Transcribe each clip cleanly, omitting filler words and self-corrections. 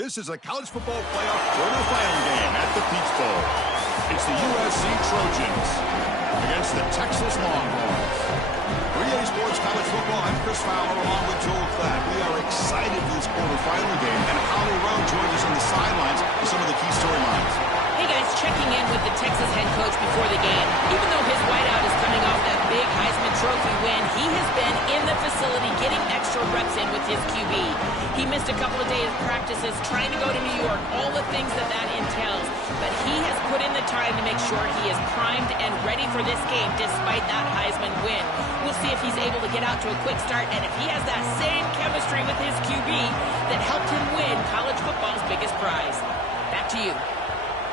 This is a college football playoff quarterfinal game at the Peach Bowl. It's the USC Trojans against the Texas Longhorns. For EA Sports College Football, I'm Chris Fowler along with Joel Klatt. We are excited for this quarterfinal game, and Holly Rowe joins us on the sidelines with some of the key storylines. Hey guys, checking in with the Texas head coach before the game. Even though his whiteout is coming off that big Heisman Trophy win, he has been in the facility getting extra reps in with his QB. He missed a couple of days of practices trying to go to New York, all the things that entails. But he has put in the time to make sure he is primed and ready for this game despite that Heisman win. We'll see if he's able to get out to a quick start and if he has that same chemistry with his QB that helped him win college football's biggest prize. Back to you.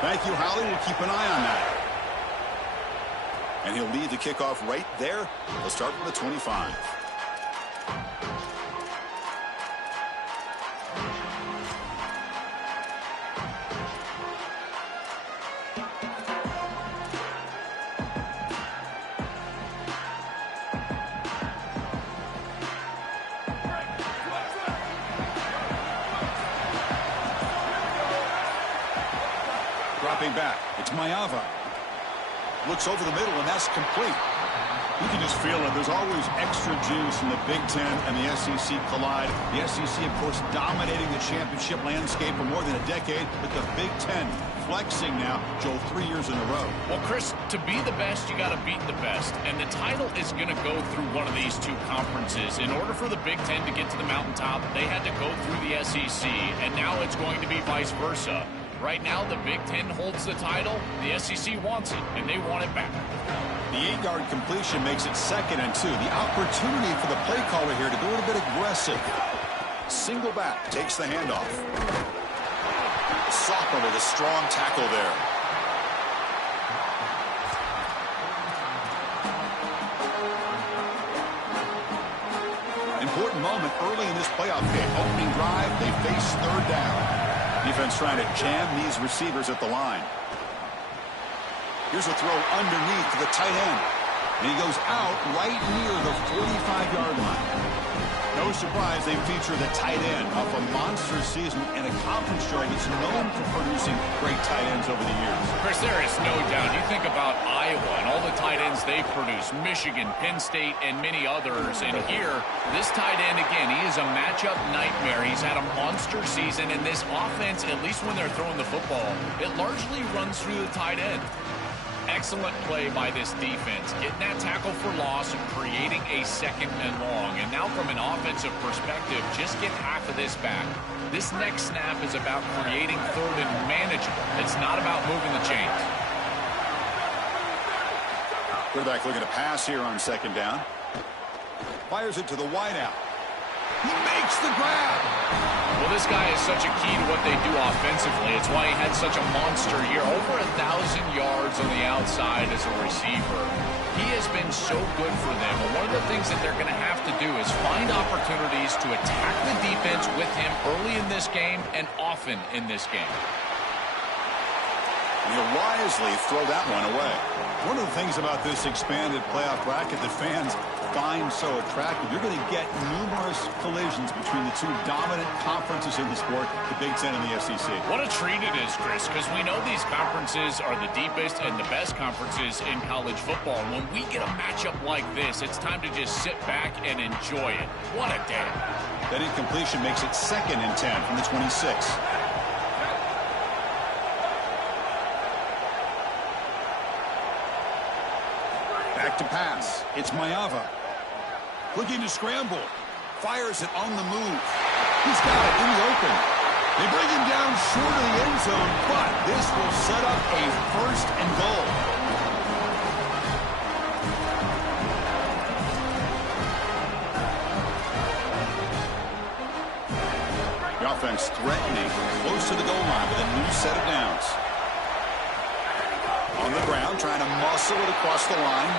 Thank you, Holly. We'll keep an eye on that. And he'll lead the kickoff right there. We'll start from the 25. Dropping back, it's Mayava. Looks over the middle, and that's complete. You can just feel it. There's always extra juice in the Big Ten and the SEC collide. The SEC, of course, dominating the championship landscape for more than a decade, but the Big Ten flexing now, Joel, 3 years in a row. Well, Chris, to be the best, you got to beat the best. And the title is going to go through one of these two conferences. In order for the Big Ten to get to the mountaintop, they had to go through the SEC, and now it's going to be vice versa. Right now, the Big Ten holds the title. The SEC wants it, and they want it back. The 8-yard completion makes it 2nd and 2. The opportunity for the play caller here to be a little bit aggressive. Single back, takes the handoff. Sophomore with a strong tackle there. Important moment early in this playoff game. Opening drive, they face 3rd down. Defense trying to jam these receivers at the line. Here's a throw underneath to the tight end. And he goes out right near the 45-yard line. No surprise they feature the tight end off a monster season and a conference joint that's known for producing great tight ends over the years. Chris, there is no doubt. You think about Iowa and all the tight ends they produce, Michigan, Penn State, and many others. And here, this tight end, again, he is a matchup nightmare. He's had a monster season, and this offense, at least when they're throwing the football, it largely runs through the tight end. Excellent play by this defense, getting that tackle for loss and creating a 2nd and long. And now from an offensive perspective, just get half of this back. This next snap is about creating 3rd and manageable. It's not about moving the chains. Quarterback looking to pass here on 2nd down. Fires it to the wideout. He makes the grab. Well, this guy is such a key to what they do offensively. It's why he had such a monster year. Over 1,000 yards on the outside as a receiver. He has been so good for them. And one of the things that they're going to have to do is find opportunities to attack the defense with him early in this game and often in this game. And he'll wisely throw that one away. One of the things about this expanded playoff bracket that fans find so attractive, you're going to get numerous collisions between the two dominant conferences in the sport, the Big Ten and the SEC. What a treat it is, Chris, because we know these conferences are the deepest and the best conferences in college football. When we get a matchup like this, it's time to just sit back and enjoy it. What a day. That incompletion makes it 2nd and 10 from the 26. Back to pass. It's Mayava. Looking to scramble. Fires it on the move. He's got it in the open. They bring him down short of the end zone, but this will set up a 1st and goal. The offense threatening, close to the goal line with a new set of downs. On the ground, trying to muscle it across the line.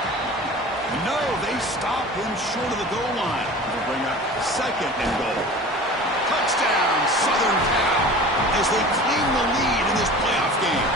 No, they stop him short of the goal line. They'll bring up 2nd and goal. Touchdown, Southern Cal, as they claim the lead in this playoff game.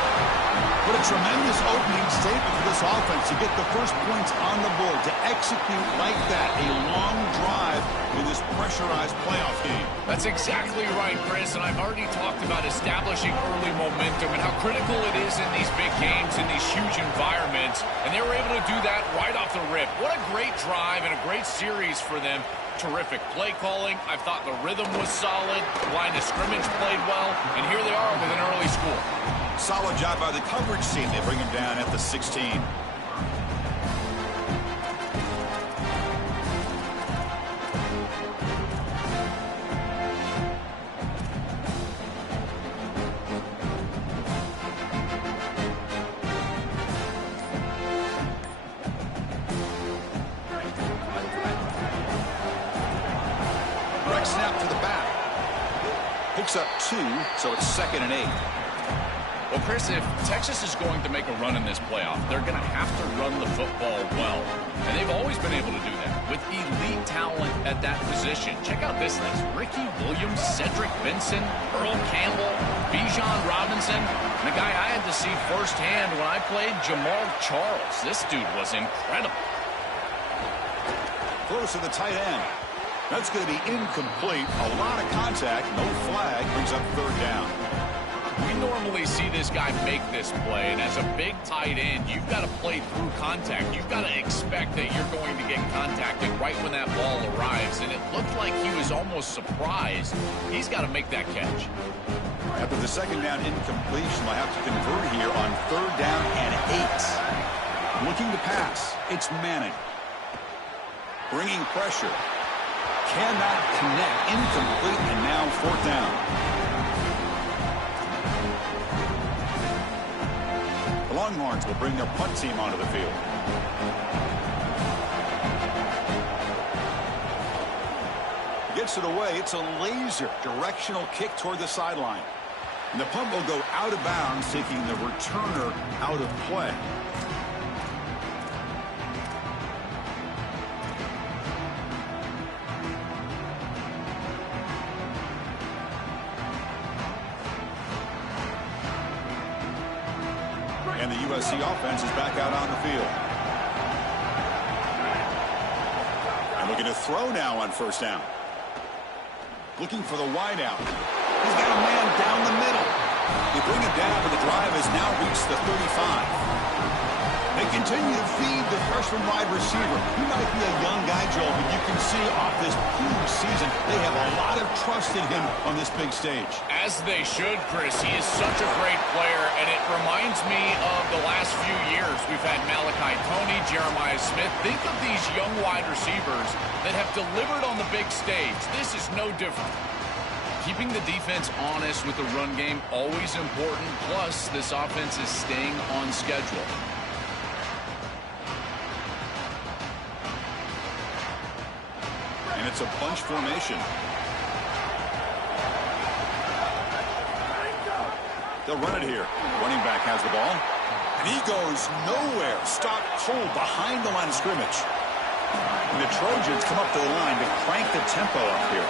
What a tremendous opening statement for this offense to get the first points on the board, to execute like that, a long drive in this pressure pressurized playoff game. That's exactly right, Chris, and I've already talked about establishing early momentum and how critical it is in these big games, in these huge environments, and they were able to do that right off the rip. What a great drive and a great series for them. Terrific play calling. I thought the rhythm was solid. Line of scrimmage played well, and here they are with an early score. Solid job by the coverage team. They bring him down at the 16. Snap to the back. Picks up 2, so it's 2nd and 8. Well, Chris, if Texas is going to make a run in this playoff, they're going to have to run the football well. And they've always been able to do that with elite talent at that position. Check out this list. Ricky Williams, Cedric Benson, Earl Campbell, Bijan Robinson, and a guy I had to see firsthand when I played, Jamal Charles. This dude was incredible. Close to the tight end. That's going to be incomplete. A lot of contact. No flag. Brings up 3rd down. We normally see this guy make this play, and as a big tight end, you've got to play through contact. You've got to expect that you're going to get contacted right when that ball arrives, and it looked like he was almost surprised. He's got to make that catch. After the 2nd down incompletion, they'll have to convert here on 3rd down and 8. Looking to pass. It's Manning. Bringing pressure. Cannot connect. Incomplete, and now 4th down. The Longhorns will bring their punt team onto the field. Gets it away. It's a laser directional kick toward the sideline. And the punt will go out of bounds, taking the returner out of play. And the USC offense is back out on the field. And looking to throw now on 1st down. Looking for the wideout. He's got a man down the middle. They bring it down, but the drive has now reached the 35. They continue to feed the freshman wide receiver. He might be a young guy, Joel, but you can see off this huge season, they have a lot of trust in him on this big stage. As they should, Chris. He is such a great player, and it reminds me of the last few years. We've had Malachi Toney, Jeremiah Smith. Think of these young wide receivers that have delivered on the big stage. This is no different. Keeping the defense honest with the run game, always important. Plus, this offense is staying on schedule. And it's a bunch formation. They'll run it here. Running back has the ball. And he goes nowhere. Stopped cold behind the line of scrimmage. And the Trojans come up to the line to crank the tempo up here.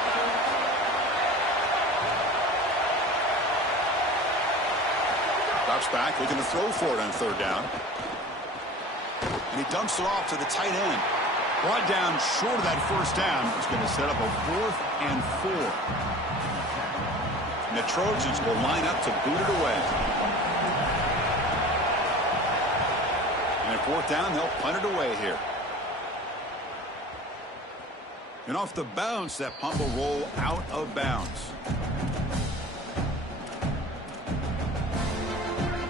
Drops back, looking to throw for it on 3rd down. And he dumps it off to the tight end. Brought down short of that 1st down. It's going to set up a 4th and 4. And the Trojans will line up to boot it away. And at 4th down, they'll punt it away here. And off the bounce, that punt will roll out of bounds.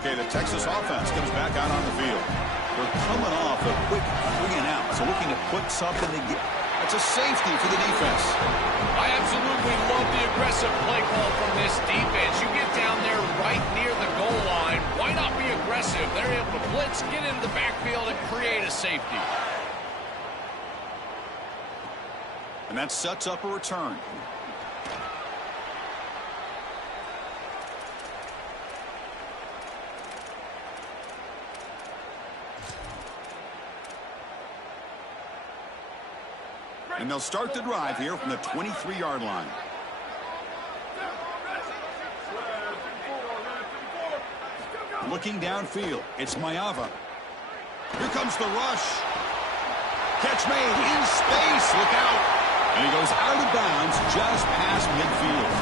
Okay, the Texas offense comes back out on the field. They're coming off a quick 3 and out, so looking to put something together. It's a safety for the defense. I absolutely love the aggressive play call from this defense. You get down there right near the goal line. Why not be aggressive? They're able to blitz, get into the backfield, and create a safety. And that sets up a return. And they'll start the drive here from the 23-yard line. Looking downfield, it's Mayava. Here comes the rush. Catch made in space. Look out. And he goes out of bounds just past midfield.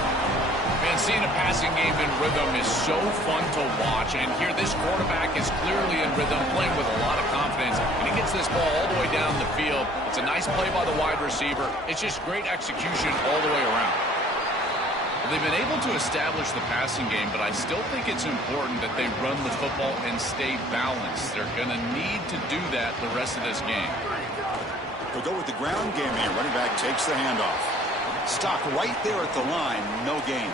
Man, seeing a passing game in rhythm is so fun to watch. And here, this quarterback is clearly in rhythm, playing with a lot of confidence. And he gets this ball all the way down the field. It's a nice play by the wide receiver. It's just great execution all the way around. They've been able to establish the passing game, but I still think it's important that they run the football and stay balanced. They're going to need to do that the rest of this game. They'll go with the ground game here. Running back takes the handoff. Stop right there at the line. No gain.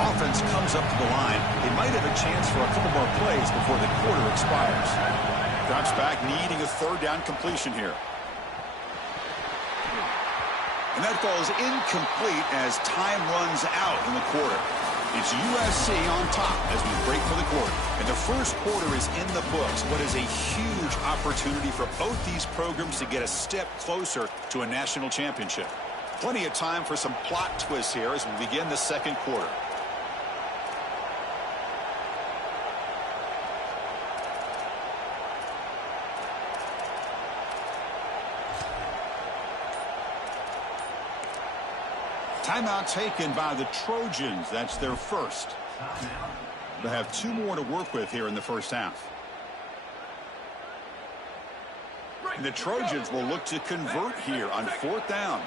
Offense comes up to the line. They might have a chance for a couple more plays before the quarter expires. Drops back, needing a third down completion here. And that falls incomplete as time runs out in the quarter. It's USC on top as we break for the quarter. And the first quarter is in the books. What is a huge opportunity for both these programs to get a step closer to a national championship. Plenty of time for some plot twists here as we begin the second quarter. Timeout taken by the Trojans. That's their first. They have 2 more to work with here in the first half. And the Trojans will look to convert here on 4th down.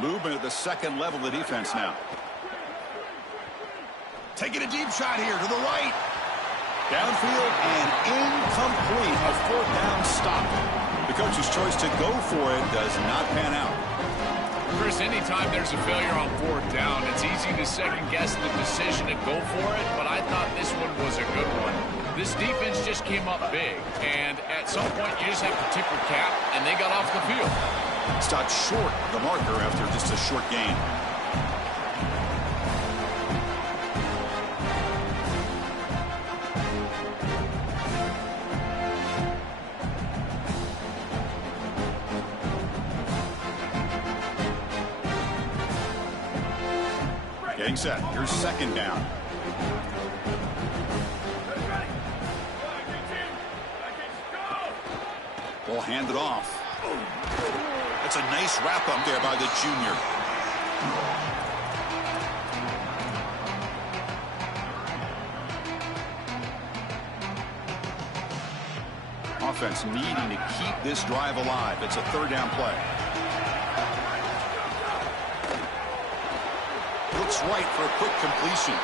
Movement at the second level of the defense now. Taking a deep shot here to the right. Downfield and incomplete. A 4th down stop. The coach's choice to go for it does not pan out. Chris, anytime there's a failure on 4th down, it's easy to second-guess the decision to go for it, but I thought this one was a good one. This defense just came up big, and at some point you just have to tip your cap, and they got off the field. Stopped short of the marker after just a short gain. Getting set. Here's 2nd down. Ball handed off. That's a nice wrap up there by the junior. Offense needing to keep this drive alive. It's a 3rd down play. Looks right for a quick completion.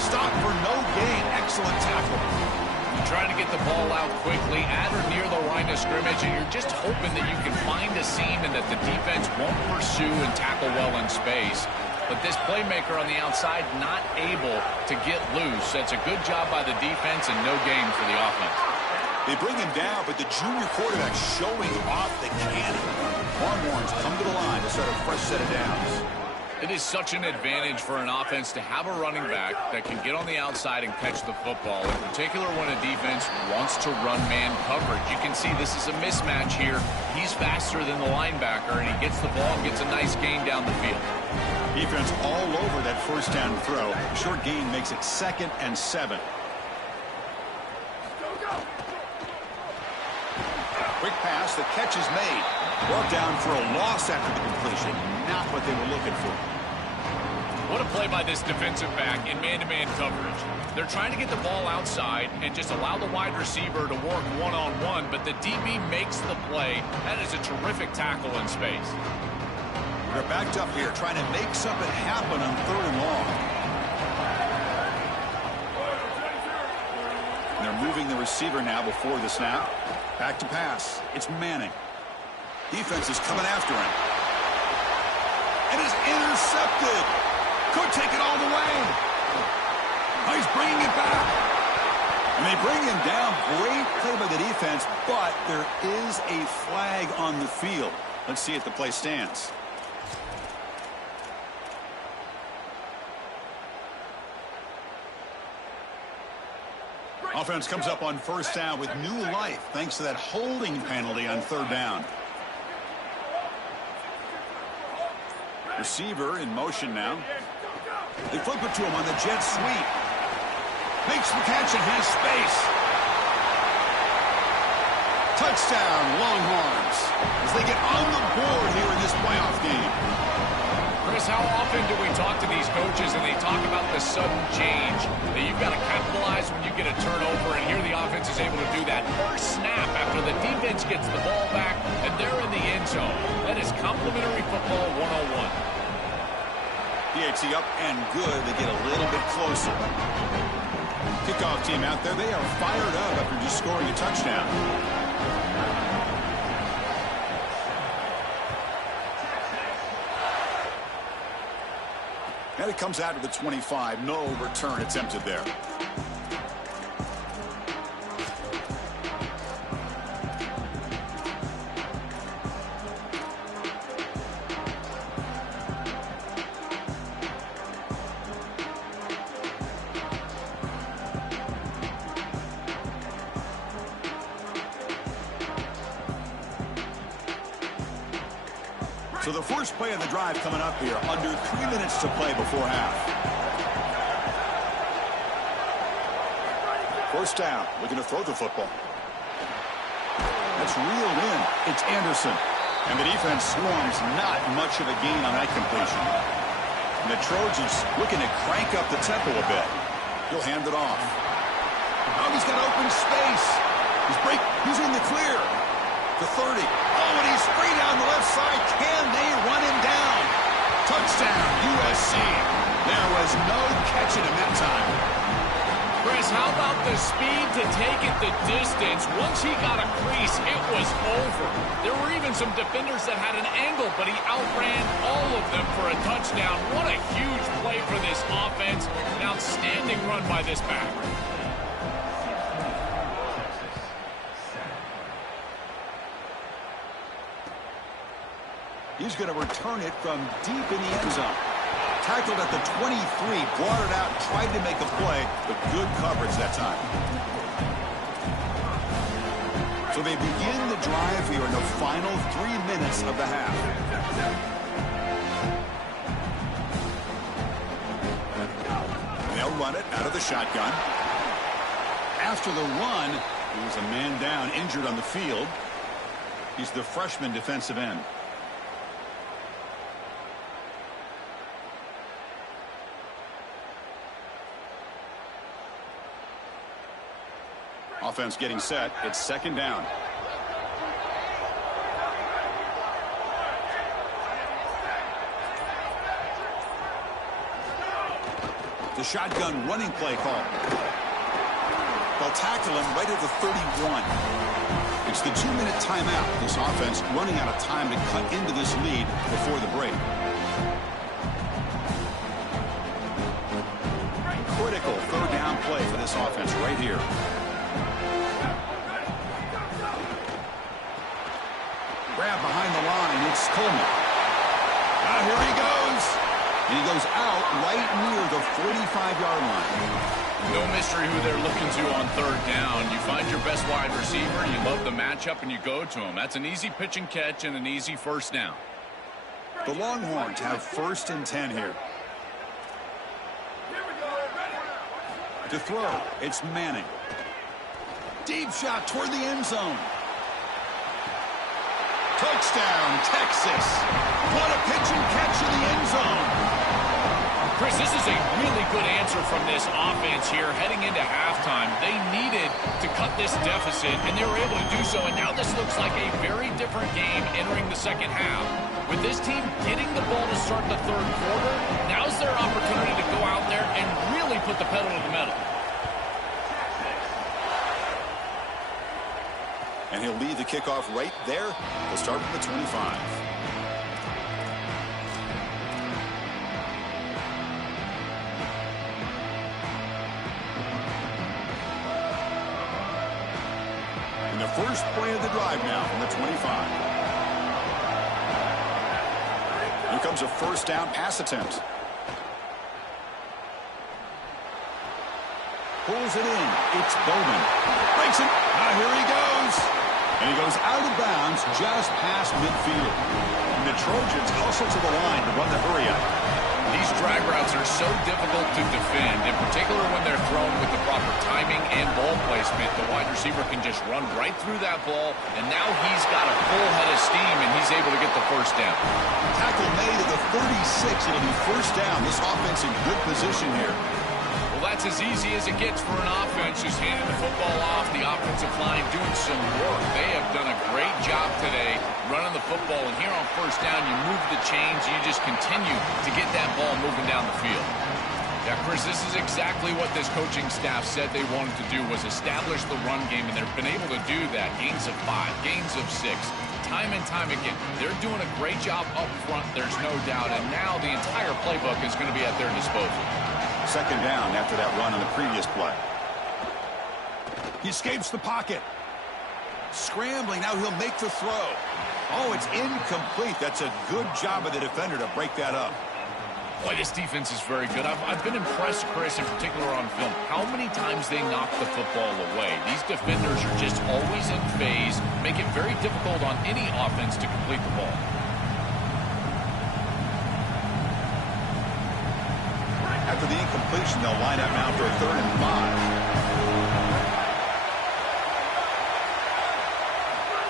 Stop for no gain. Excellent tackle. You're trying to get the ball out quickly at or near the line of scrimmage, and you're just hoping that you can find a seam and that the defense won't pursue and tackle well in space. But this playmaker on the outside not able to get loose. That's a good job by the defense and no gain for the offense. They bring him down, but the junior quarterback showing off the cannon. Longhorns come to the line to start a fresh set of downs. It is such an advantage for an offense to have a running back that can get on the outside and catch the football, in particular when a defense wants to run man coverage. You can see this is a mismatch here. He's faster than the linebacker, and he gets the ball and gets a nice gain down the field. Defense all over that 1st down throw. Short gain makes it 2nd and 7. Quick pass. The catch is made. Brought down for a loss after the completion. Not what they were looking for. What a play by this defensive back in man-to-man coverage. They're trying to get the ball outside and just allow the wide receiver to work one-on-one, but the DB makes the play. That is a terrific tackle in space. They're backed up here trying to make something happen on 3rd and long. And they're moving the receiver now before the snap. Back to pass. It's Manning. Defense is coming after him. It is intercepted. Could take it all the way. Oh, he's bringing it back. And they bring him down. Great play by the defense, but there is a flag on the field. Let's see if the play stands. Offense comes up on first down with new life thanks to that holding penalty on third down. Receiver in motion now. They flip it to him on the jet sweep. Makes the catch and has space. Touchdown, Longhorns, as they get on the board here in this playoff game. Chris, how often do we talk to these coaches and they talk about the sudden change, that you've got to capitalize when you get a turnover, and here the offense is able to do that. First snap after the defense gets the ball back, and they're in the end zone. That is complimentary football 101. PAT up and good. They get a little bit closer. Kickoff team out there. They are fired up after just scoring a touchdown. And it comes out to the 25. No return attempted there. So the first play of the drive coming up here, under 3 minutes to play before half. First down, looking to throw the football. That's reeled in. It's Anderson. And the defense swarms, not much of a gain on that completion. And the Trojans looking to crank up the tempo a bit. He'll hand it off. Oh, he's got open space. He's in the clear. The 30. Oh, and he's free down the left side. Can they run him down? Touchdown, USC. There was no catching him that time. Chris, how about the speed to take it the distance? Once he got a crease, it was over. There were even some defenders that had an angle, but he outran all of them for a touchdown. What a huge play for this offense. An outstanding run by this back. He's going to return it from deep in the end zone. Tackled at the 23, brought it out, tried to make a play, but good coverage that time. So they begin the drive here in the final 3 minutes of the half. They'll run it out of the shotgun. After the run, there's a man down, injured on the field. He's the freshman defensive end. Offense getting set. It's second down. The shotgun running play call. They'll tackle him right at the 31. It's the 2-minute timeout. This offense running out of time to cut into this lead before the break. Critical third down play for this offense right here. Grab behind the line. It's Coleman. Here he goes. And he goes out right near the 45-yard line. No mystery who they're looking to on third down. You find your best wide receiver, you love the matchup, and you go to him. That's an easy pitch and catch and an easy first down. The Longhorns have first and 10 here. To throw, it's Manning. Deep shot toward the end zone. Touchdown, Texas. What a pitch and catch in the end zone. Chris, this is a really good answer from this offense here heading into halftime. They needed to cut this deficit, and they were able to do so, and now this looks like a very different game entering the second half. With this team getting the ball to start the third quarter, now's their opportunity to go out there and really put the pedal to the metal. And he'll lead the kickoff right there. We'll start with the 25. And the first play of the drive now from the 25. Here comes a first down pass attempt. Pulls it in. It's Bowman. Breaks it. Now here he goes. And he goes out of bounds just past midfield. And the Trojans hustle to the line to run the hurry up. These drag routes are so difficult to defend, in particular when they're thrown with the proper timing and ball placement. The wide receiver can just run right through that ball, and now he's got a full head of steam, and he's able to get the first down. Tackle made at the 36. It'll be first down. This offense in good position here. Well, that's as easy as it gets for an offense, just handing the football off. The offensive line doing some work. They have done a great job today running the football, and here on first down, you move the chains. You just continue to get that ball moving down the field. Yeah, Chris, this is exactly what this coaching staff said they wanted to do, was establish the run game, and they've been able to do that. Gains of 5, gains of 6, time and time again. They're doing a great job up front, there's no doubt, and now the entire playbook is going to be at their disposal. Second down after that run on the previous play. He escapes the pocket. Scrambling, now he'll make the throw. Oh, it's incomplete. That's a good job of the defender to break that up. Boy, this defense is very good. I've been impressed, Chris, in particular on film, how many times they knock the football away. These defenders are just always in phase, make it very difficult on any offense to complete the ball. After the incompletion, they'll line up now for a 3rd and 5.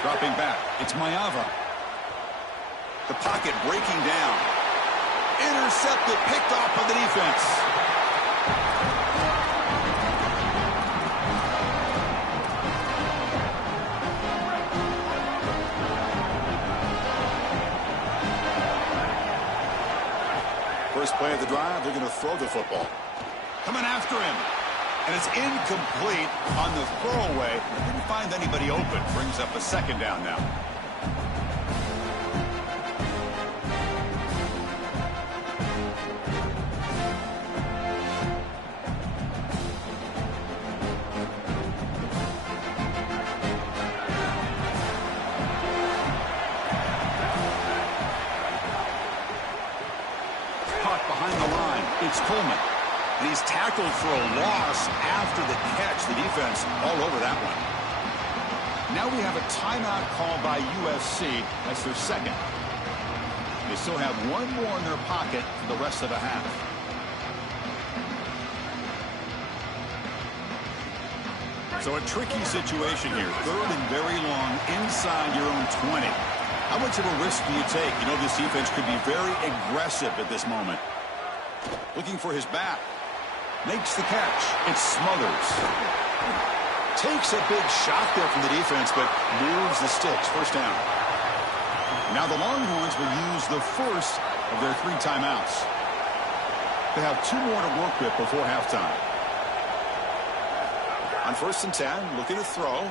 Dropping back, it's Mayava. The pocket breaking down. Intercepted, picked off by the defense. First play of the drive, they're going to throw the football. Coming after him. And it's incomplete on the throwaway. Didn't find anybody open. Brings up a 2nd down now. Caught behind the line. It's Coleman. And he's tackled for a loss after the catch. The defense all over that one. Now we have a timeout call by USC. That's their 2nd. They still have one more in their pocket for the rest of the half. So a tricky situation here. 3rd and very long inside your own 20. How much of a risk do you take? You know, this defense could be very aggressive at this moment. Looking for his back. Makes the catch. It Smothers. Takes a big shot there from the defense, but moves the sticks. First down. Now the Longhorns will use the first of their 3 timeouts. They have 2 more to work with before halftime. On 1st and 10, looking to throw.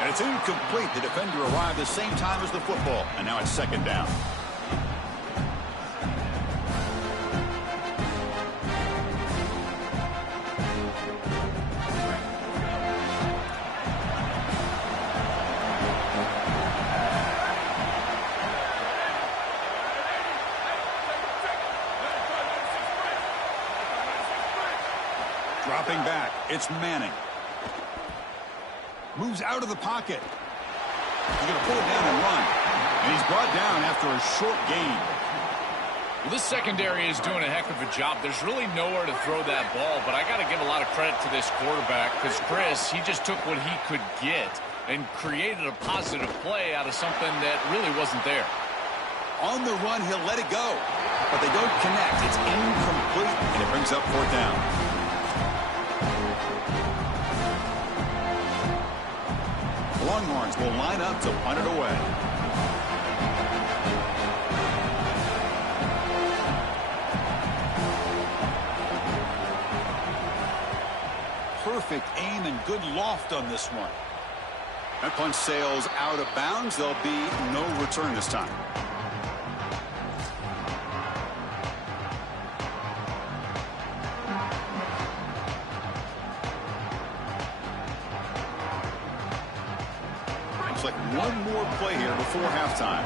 And it's incomplete. The defender arrived the same time as the football, and now it's 2nd down. Dropping back, it's Manning. Moves out of the pocket. He's going to pull it down and run. And he's brought down after a short gain. Well, this secondary is doing a heck of a job. There's really nowhere to throw that ball, but I got to give a lot of credit to this quarterback because, Chris, he just took what he could get and created a positive play out of something that really wasn't there. On the run, he'll let it go. But they don't connect. It's incomplete, and it brings up 4th down. Longhorns will line up to punt it away. Perfect aim and good loft on this one. That punt sails out of bounds. There'll be no return this time. Looks like one more play here before halftime.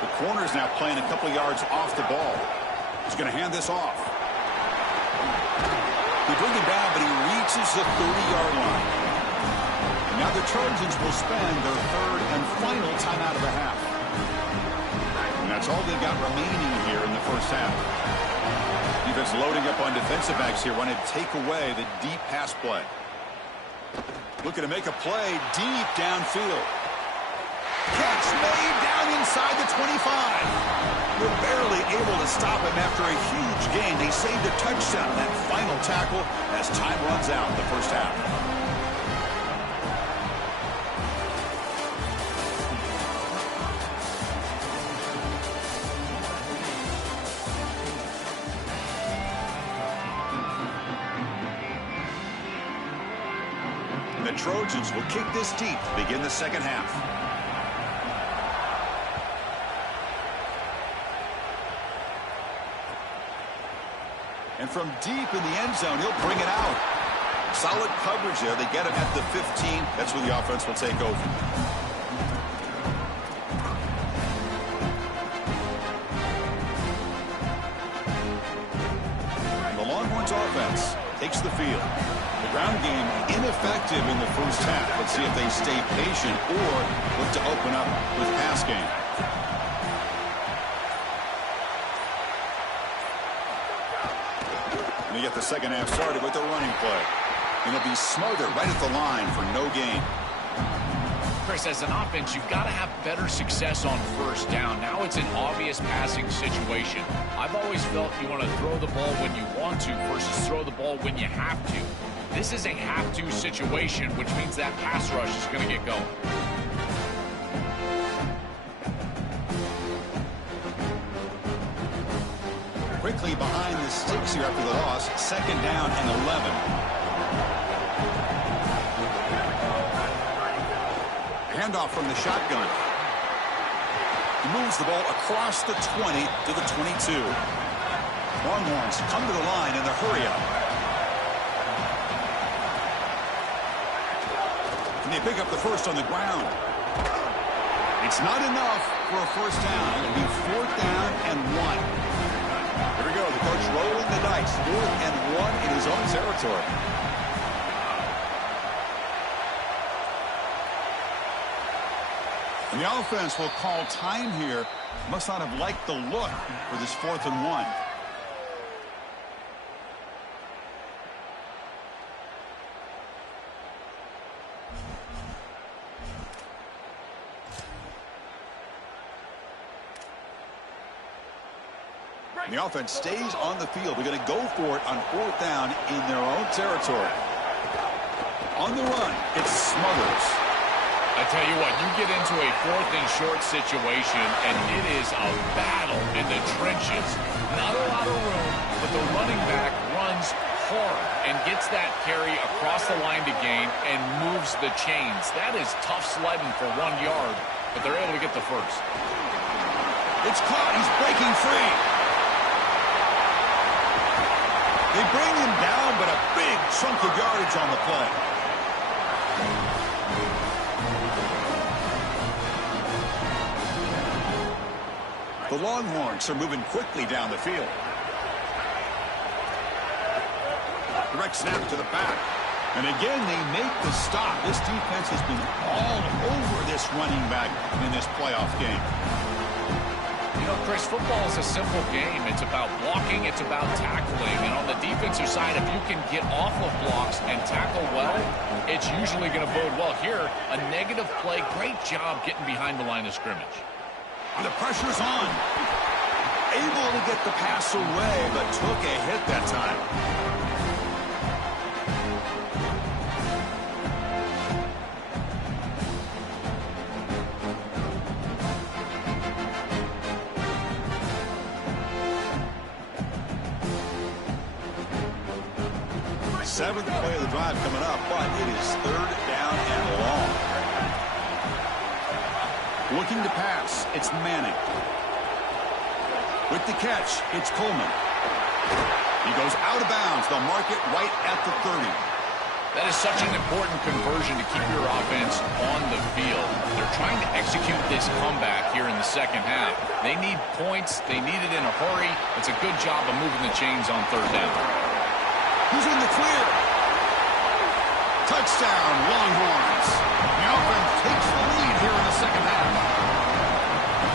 The corner's now playing a couple yards off the ball. He's going to hand this off. They bring him down, but he reaches the 30-yard line. And now the Trojans will spend their third and final timeout of the half. And that's all they've got remaining here in the first half. Defense loading up on defensive backs here, wanting to take away the deep pass play. Looking to make a play deep downfield. Catch made down inside the 25. They're barely able to stop him after a huge gain. They saved a touchdown on that final tackle as time runs out in the first half. The Trojans will kick this deep to begin the second half. And from deep in the end zone, he'll bring it out. Solid coverage there. They get him at the 15. That's where the offense will take over. And the Longhorns offense takes the field. The ground game ineffective in the first half. Let's see if they stay patient or look to open up with pass game. And they get the second half started with the running play. And they'll be smothered right at the line for no gain. Chris, as an offense, you've got to have better success on first down. Now it's an obvious passing situation. I've always felt you want to throw the ball when you want to versus throw the ball when you have to. This is a have-to situation, which means that pass rush is going to get going. Quickly behind the sticks here after the loss. Second down and 11. Handoff from the shotgun. He moves the ball across the 20 to the 22. Longhorns come to the line in the hurry-up. And they pick up the first on the ground. It's not enough for a first down. It'll be 4th down and 1. Here we go. The coach rolling the dice. 4th and 1 in his own territory. And the offense will call time here. Must not have liked the look for this 4th and 1. And the offense stays on the field. They're going to go for it on 4th down in their own territory. On the run, it's Smothers. I tell you what, you get into a 4th and short situation, and it is a battle in the trenches. Not a lot of room, but the running back runs hard and gets that carry across the line to gain and moves the chains. That is tough sledding for 1 yard, but they're able to get the first. It's caught. He's breaking free. They bring him down, but a big chunk of yardage on the play. The Longhorns are moving quickly down the field. Direct snap to the back. And again, they make the stop. This defense has been all over this running back in this playoff game. You know, Chris, football is a simple game. It's about blocking. It's about tackling. And on the defensive side, if you can get off of blocks and tackle well, it's usually going to bode well. Here, a negative play. Great job getting behind the line of scrimmage. And the pressure's on. Able to get the pass away, but took a hit that time. Seventh play of the drive coming up, but it is 3rd down and long. Looking to pass, it's Manning. With the catch, it's Coleman. He goes out of bounds. They'll mark it right at the 30. That is such an important conversion to keep your offense on the field. They're trying to execute this comeback here in the second half. They need points. They need it in a hurry. It's a good job of moving the chains on third down. Who's in the clear? Touchdown, Longhorns. The offense takes the lead here in the second half.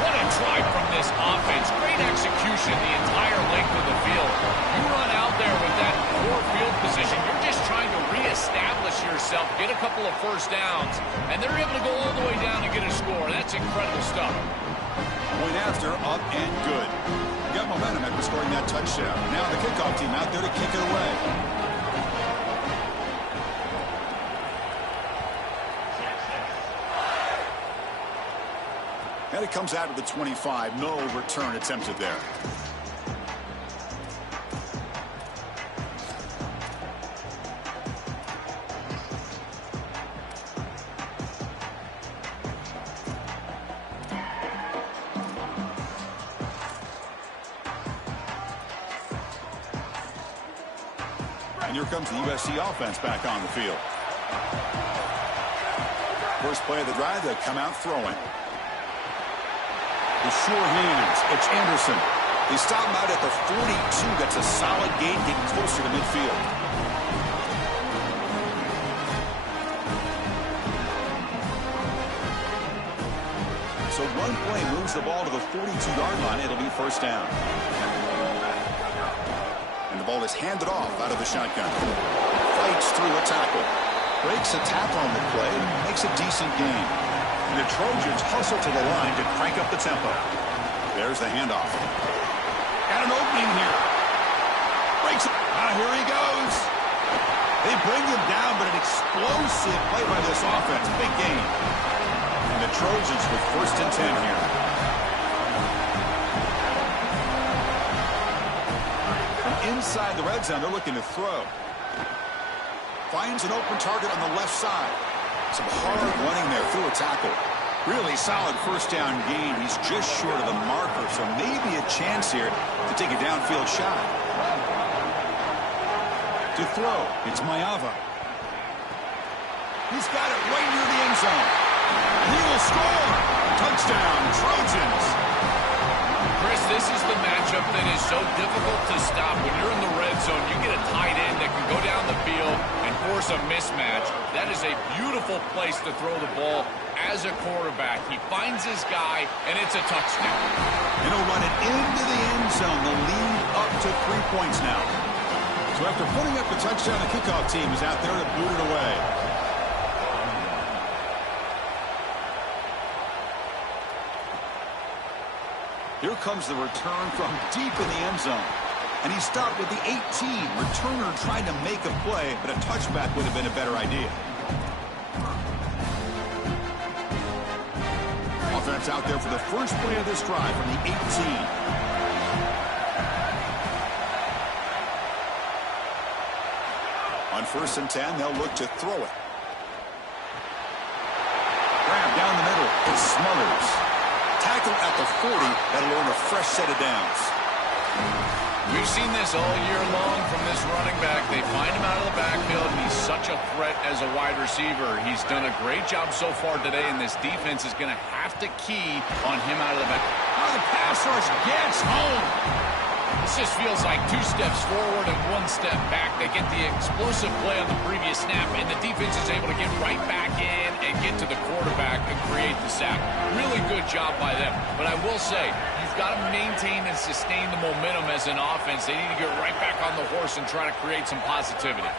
What a drive from this offense. Great execution the entire length of the field. You run out there with that poor field position. You're just trying to reestablish yourself, get a couple of first downs, and they're able to go all the way down and get a score. That's incredible stuff. Point after, up and good. Got momentum after scoring that touchdown. Now the kickoff team out there to kick it away. And it comes out of the 25. No return attempted there. And here comes the USC offense back on the field. First play of the drive, they come out throwing. The sure hands, it's Anderson. They stop him out at the 42. That's a solid gain, getting closer to midfield. So one play moves the ball to the 42-yard line. It'll be first down. And the ball is handed off out of the shotgun. Fights through a tackle. Breaks a tackle on the play. Makes a decent gain. And the Trojans hustle to the line to crank up the tempo. There's the handoff. Got an opening here. Breaks it. Here he goes. They bring him down, but an explosive play by this offense. Big gain. And the Trojans with first and 10 here. From inside the red zone, they're looking to throw. Finds an open target on the left side. Some hard running there through a tackle. Really solid first down gain. He's just short of the marker, so maybe a chance here to take a downfield shot. To throw, it's Mayava. He's got it right near the end zone. And he will score. Touchdown, Trojans. Chris, this is the matchup that is so difficult to stop. When you're in the red zone, you get a tight end that can go down the field and force a mismatch. That is a beautiful place to throw the ball as a quarterback. He finds his guy, and it's a touchdown. And he'll run it into the end zone. The lead up to 3 points now. So after putting up the touchdown, the kickoff team is out there to boot it away. Here comes the return from deep in the end zone. And he stopped with the 18. Returner tried to make a play, but a touchback would have been a better idea. Offense out there for the first play of this drive from the 18. On first and 10, they'll look to throw it. Grab down the middle. It's Smothers. Tackle at the 40. That'll earn a fresh set of downs. We've seen this all year long from this running back. They find him out of the backfield, and he's such a threat as a wide receiver. He's done a great job so far today, and this defense is going to have to key on him out of the back. Oh, the pass rush gets home. This just feels like 2 steps forward and 1 step back. They get the explosive play on the previous snap, and the defense is able to get right back in and get to the quarterback and create the sack. Really good job by them. But I will say, you've got to maintain and sustain the momentum as an offense. They need to get right back on the horse and try to create some positivity.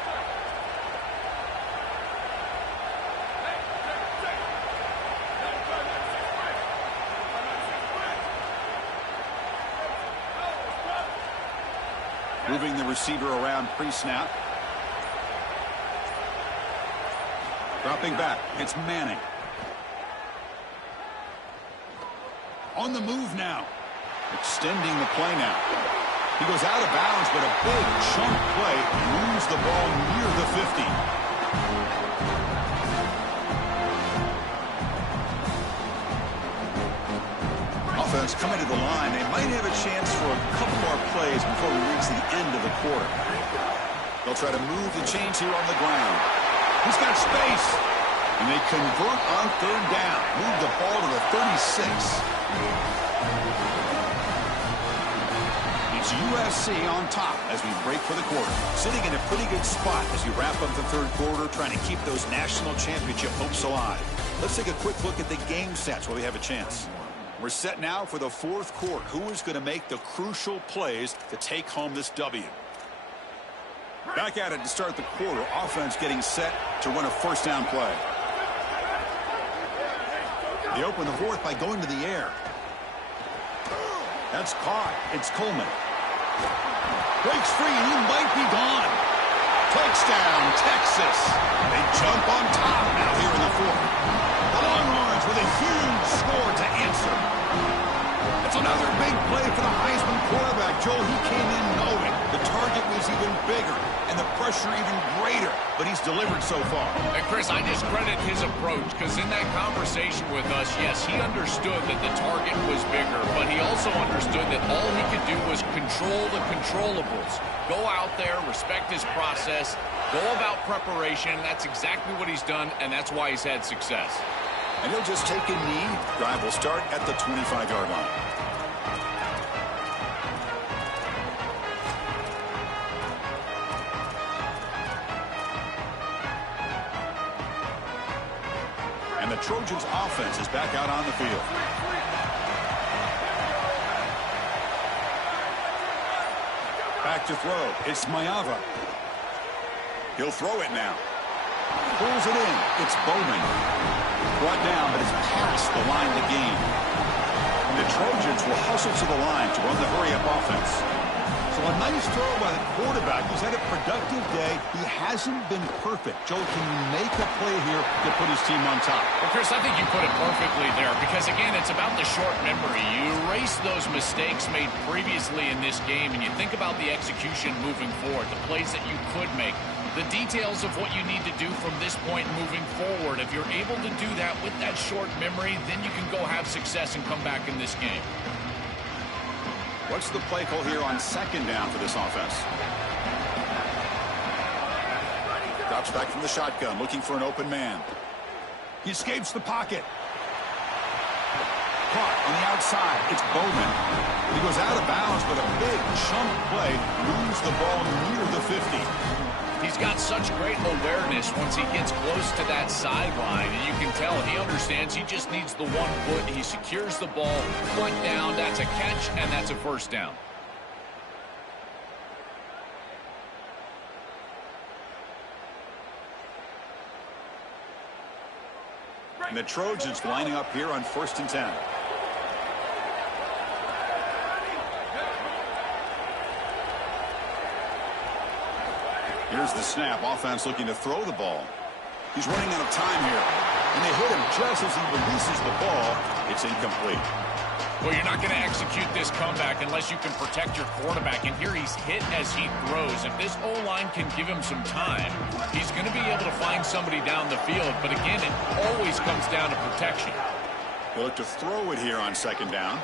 Moving the receiver around pre-snap. Dropping back. It's Manning. On the move now. Extending the play now. He goes out of bounds, but a big chunk play moves the ball near the 50. Offense coming to the line. They might have a chance for a couple more plays before we reach the end of the quarter. They'll try to move the chains here on the ground. He's got space. And they convert on third down. Move the ball to the 36. It's USC on top as we break for the quarter. Sitting in a pretty good spot as you wrap up the third quarter, trying to keep those national championship hopes alive. Let's take a quick look at the game stats while we have a chance. We're set now for the fourth quarter. Who is going to make the crucial plays to take home this W? Back at it to start the quarter. Offense getting set to run a first down play. They open the fourth by going to the air. That's caught. It's Coleman. Breaks free, and he might be gone. Touchdown, Texas. They jump on top now here in the fourth. The Longhorns with a huge score to answer. It's another big play for the Heisman quarterback. Joel, he came in knowing the target was even bigger and the pressure even greater, but he's delivered so far. And Chris, I just credit his approach because in that conversation with us, yes, he understood that the target was bigger, but he also understood that all he could do was control the controllables. Go out there, respect his process, go about preparation. That's exactly what he's done, and that's why he's had success. And he'll just take a knee. Drive will start at the 25-yard line. And the Trojans offense is back out on the field. Back to throw. It's Mayava. He'll throw it now. Pulls it in. It's Bowman. Brought down, but it's past the line to gain. The Trojans will hustle to the line to run the hurry-up offense. So a nice throw by the quarterback. He's had a productive day. He hasn't been perfect. Joe, can you make a play here to put his team on top? Well, Chris, I think you put it perfectly there because, again, it's about the short memory. You erase those mistakes made previously in this game, and you think about the execution moving forward, the plays that you could make, the details of what you need to do from this point moving forward. If you're able to do that with that short memory, then you can go have success and come back in this game. What's the play call here on second down for this offense? Drops back from the shotgun, looking for an open man. He escapes the pocket. Caught on the outside. It's Bowman. He goes out of bounds, but a big chunk play moves the ball near the 50. He's got such great awareness once he gets close to that sideline, and you can tell he understands he just needs the 1 foot. He secures the ball, foot down, that's a catch, and that's a first down. And the Trojans lining up here on 1st and 10. Here's the snap. Offense looking to throw the ball. He's running out of time here. And they hit him just as he releases the ball. It's incomplete. Well, you're not going to execute this comeback unless you can protect your quarterback. And here he's hit as he throws. If this O-line can give him some time, he's going to be able to find somebody down the field. But again, it always comes down to protection. He'll look to throw it here on second down.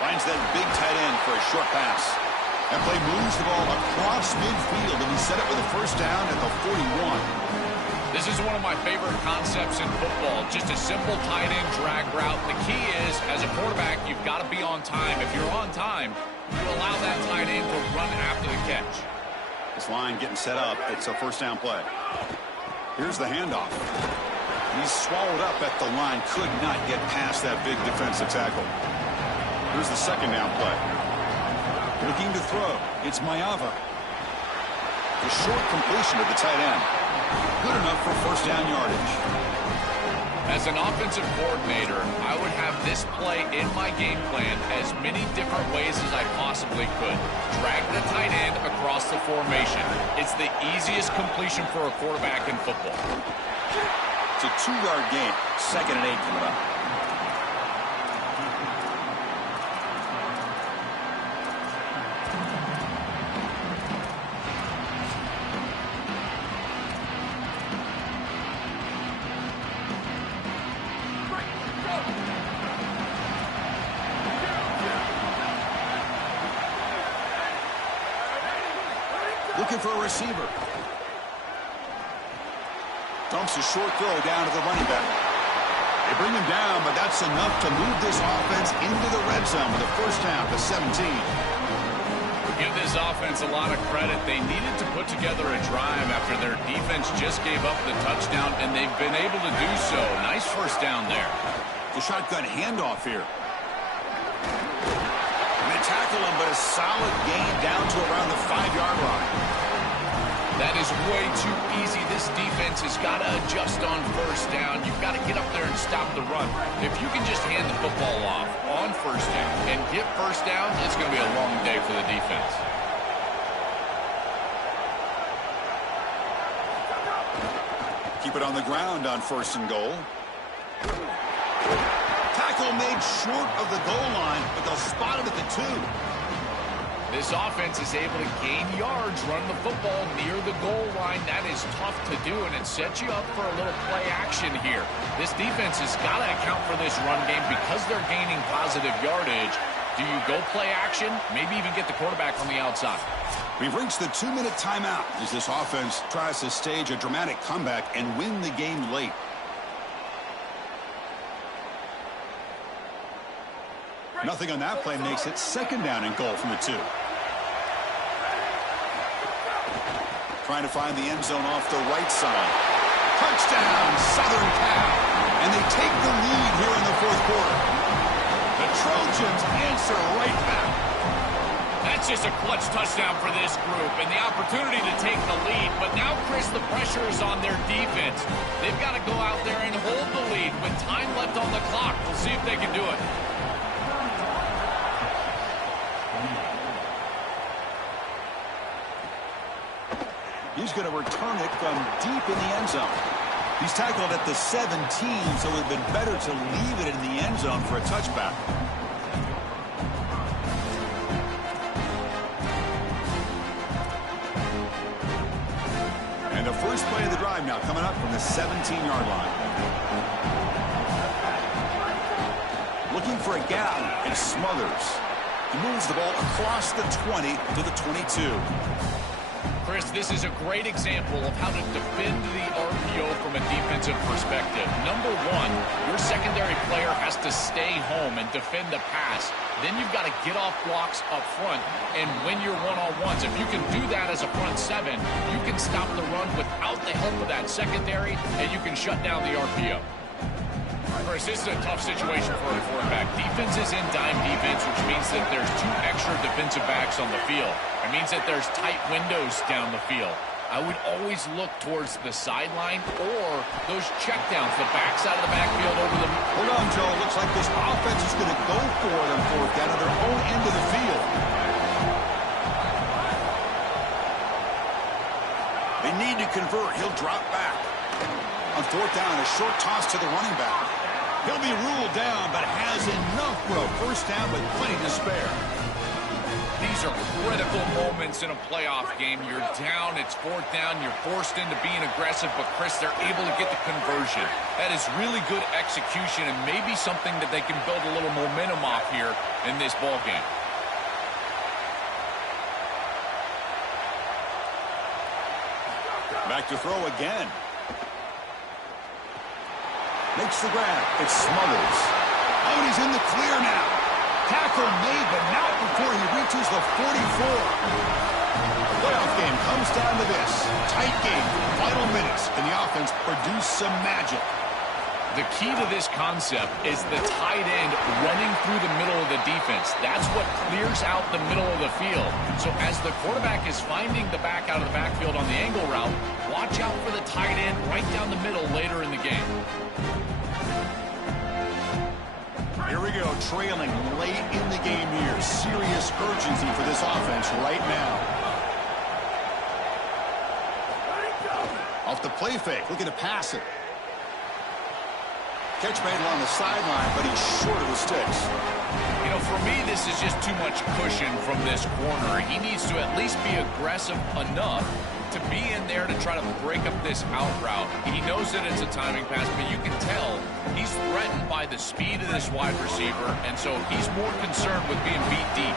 Finds that big tight end for a short pass. That play moves the ball across midfield, and he set it with a first down at the 41. This is one of my favorite concepts in football. Just a simple tight end drag route. The key is, as a quarterback, you've got to be on time. If you're on time, you allow that tight end to run after the catch. This line getting set up. It's a first down play. Here's the handoff. He's swallowed up at the line. Could not get past that big defensive tackle. Here's the second down play. Looking to throw. It's Mayava. The short completion to the tight end. Good enough for first down yardage. As an offensive coordinator, I would have this play in my game plan as many different ways as I possibly could. Drag the tight end across the formation. It's the easiest completion for a quarterback in football. It's a 2-yard gain. 2nd and 8 coming up. Looking for a receiver. Dumps a short throw down to the running back. They bring him down, but that's enough to move this offense into the red zone with a first down to 17. Give this offense a lot of credit. They needed to put together a drive after their defense just gave up the touchdown, and they've been able to do so. Nice first down there. The shotgun handoff here. And they tackle him, but a solid gain down to around the 5-yard line. That is way too easy. This defense has got to adjust on first down. You've got to get up there and stop the run. If you can just hand the football off on first down and get first down, it's going to be a long day for the defense. Keep it on the ground on first and goal. Tackle made short of the goal line, but they'll spot it at the 2. This offense is able to gain yards, run the football near the goal line. That is tough to do, and it sets you up for a little play action here. This defense has got to account for this run game because they're gaining positive yardage. Do you go play action? Maybe even get the quarterback on the outside. We've reached the 2-minute timeout as this offense tries to stage a dramatic comeback and win the game late. Nothing on that play makes it second down and goal from the 2. Trying to find the end zone off the right side. Touchdown, Southern Cal. And they take the lead here in the fourth quarter. The Trojans answer right back. That's just a clutch touchdown for this group and the opportunity to take the lead. But now, Chris, the pressure is on their defense. They've got to go out there and hold the lead with time left on the clock. We'll see if they can do it. He's going to return it from deep in the end zone. He's tackled at the 17, so it would have been better to leave it in the end zone for a touchback. And the first play of the drive now coming up from the 17-yard line. Looking for a gap, and Smothers. He moves the ball across the 20 to the 22. Chris, this is a great example of how to defend the RPO from a defensive perspective. Number one, your secondary player has to stay home and defend the pass. Then you've got to get off blocks up front and win your one-on-ones. If you can do that as a front seven, you can stop the run without the help of that secondary, and you can shut down the RPO. Chris, this is a tough situation for a quarterback. Defense is in dime defense, which means that there's 2 extra defensive backs on the field. It means that there's tight windows down the field. I would always look towards the sideline or those checkdowns, the backside of the backfield over the... Hold on, Joe. Looks like this offense is going to go for it on fourth down at their own end of the field. They need to convert. He'll drop back. On fourth down, a short toss to the running back. He'll be ruled down, but has enough for a first down with plenty to spare. These are critical moments in a playoff game. You're down, it's fourth down, you're forced into being aggressive, but Chris, they're able to get the conversion. That is really good execution and maybe something that they can build a little momentum off here in this ball game. Back to throw again. Makes the grab. It's Smothers. Oh, and he's in the clear now. Tackle made, but not before he reaches the 44. The playoff game comes down to this. Tight game. Final minutes. Can the offense produce some magic? The key to this concept is the tight end running through the middle of the defense. That's what clears out the middle of the field. So as the quarterback is finding the back out of the backfield on the angle route, watch out for the tight end right down the middle later in the game. Here we go, trailing late in the game here. Serious urgency for this offense right now. Off the play fake, looking to pass it. Catch made along the sideline, but he's short of the sticks. You know, for me, this is just too much cushion from this corner. He needs to at least be aggressive enough to be in there to try to break up this out route. He knows that it's a timing pass, but you can tell he's threatened by the speed of this wide receiver, and so he's more concerned with being beat deep.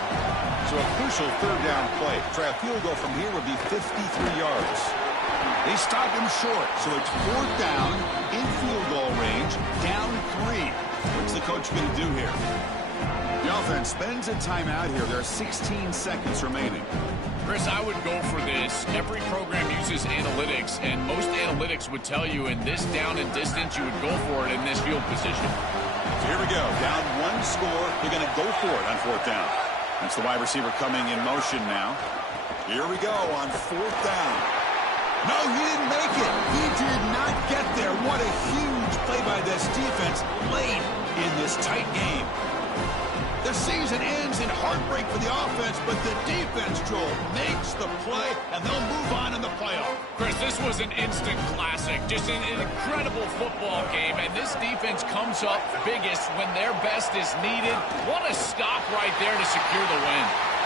So a crucial third down play. Try a field goal from here would be 53 yards. They stopped him short, so it's 4th down, in field goal range, down 3. What's the coach going to do here? The offense spends a timeout here. There are 16 seconds remaining. Chris, I would go for this. Every program uses analytics, and most analytics would tell you in this down and distance, you would go for it in this field position. So here we go. Down 1 score. They're going to go for it on 4th down. That's the wide receiver coming in motion now. Here we go on 4th down. No, he didn't make it. He did not get there. What a huge play by this defense late in this tight game. The season ends in heartbreak for the offense, but the defense, Joel, makes the play, and they'll move on in the playoff. Chris, this was an instant classic. Just an incredible football game, and this defense comes up biggest when their best is needed. What a stop right there to secure the win.